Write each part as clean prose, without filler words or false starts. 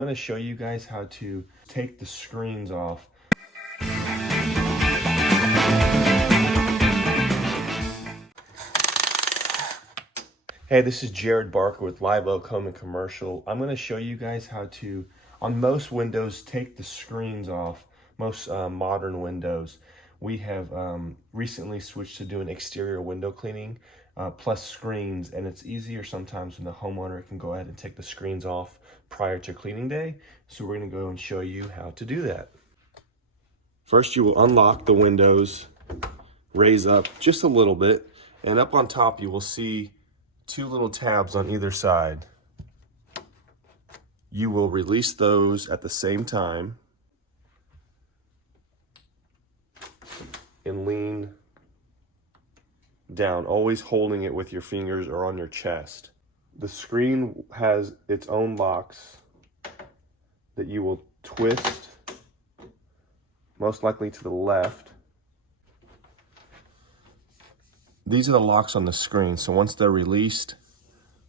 I'm going to show you guys how to take the screens off. Hey, this is Jared Barker with Live Oak Home and Commercial. I'm going to show you guys how to, on most windows, take the screens off. Most modern windows. We have recently switched to doing exterior window cleaning plus screens, and it's easier sometimes when the homeowner can go ahead and take the screens off prior to cleaning day. So we're going to go and show you how to do that. First, you will unlock the windows, raise up just a little bit, and up on top you will see two little tabs on either side. You will release those at the same time and lean down, always holding it with your fingers or on your chest. The screen has its own locks that you will twist, most likely to the left. These are the locks on the screen, so once they're released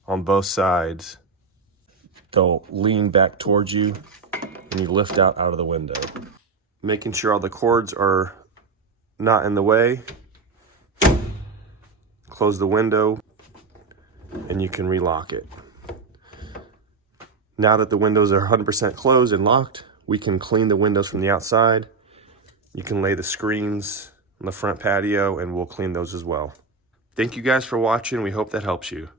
on both sides, they'll lean back towards you and you lift out of the window. Making sure all the cords are not in the way. Close the window and you can relock it. Now that the windows are 100% closed and locked, we can clean the windows from the outside. You can lay the screens on the front patio and we'll clean those as well. Thank you guys for watching. We hope that helps you.